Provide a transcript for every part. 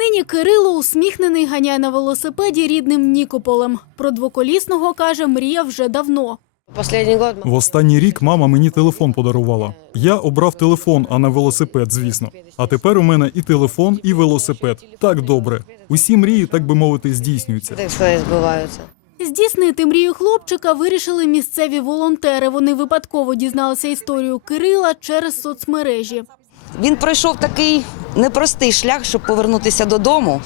Нині Кирило усміхнений ганяє на велосипеді рідним Нікополем. Про двоколісного, каже, мріяв вже давно. В останній рік мама мені телефон подарувала. Я обрав телефон, а не велосипед, звісно. А тепер у мене і телефон, і велосипед. Так добре. Усі мрії, так би мовити, здійснюються. Здійснити мрію хлопчика вирішили місцеві волонтери. Вони випадково дізналися історію Кирила через соцмережі. Він пройшов такий непростий шлях, щоб повернутися додому,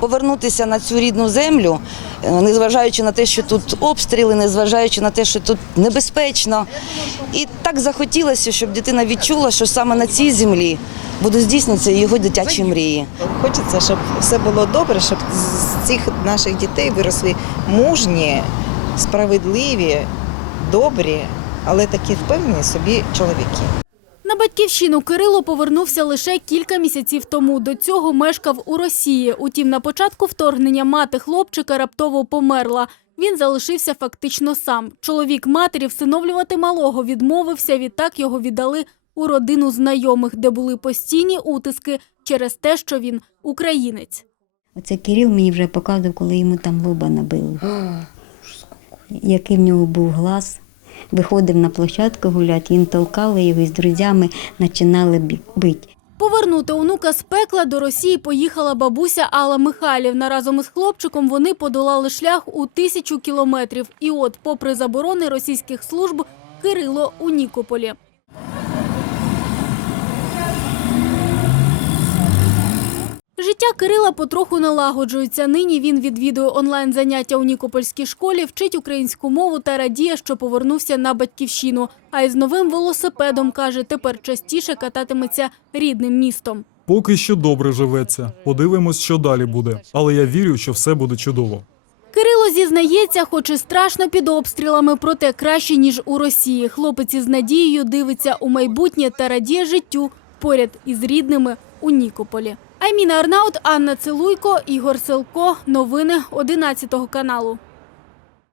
повернутися на цю рідну землю, е, незважаючи на те, що тут обстріли, незважаючи на те, що тут небезпечно. І так захотілося, щоб дитина відчула, що саме на цій землі будуть здійснюватися його дитячі мрії. Хочеться, щоб все було добре, щоб з цих наших дітей виросли мужні, справедливі, добрі, але такі впевнені собі чоловіки. На батьківщину Кирило повернувся лише кілька місяців тому. До цього мешкав у Росії. Утім, на початку вторгнення мати хлопчика раптово померла. Він залишився фактично сам. Чоловік матері всиновлювати малого відмовився. Відтак його віддали у родину знайомих, де були постійні утиски через те, що він українець. Оце Кирил мені вже показував, коли йому там лоба набили. Який в нього був глаз. Виходив на площадку гуляти, він толкали його з друзями починали бити. Повернути онука з пекла до Росії поїхала бабуся Алла Михайлівна. Разом із хлопчиком вони подолали шлях у тисячу кілометрів. І от, попри заборони російських служб, Кирило у Нікополі. Життя Кирила потроху налагоджується. Нині він відвідує онлайн-заняття у Нікопольській школі, вчить українську мову та радіє, що повернувся на батьківщину. А із новим велосипедом, каже, тепер частіше кататиметься рідним містом. Поки що добре живеться. Подивимось, що далі буде. Але я вірю, що все буде чудово. Кирило зізнається, хоч і страшно під обстрілами, проте краще, ніж у Росії. Хлопець із надією дивиться у майбутнє та радіє життю поряд із рідними у Нікополі. Айміна Арнаут, Анна Целуйко, Ігор Селко. Новини 11 каналу.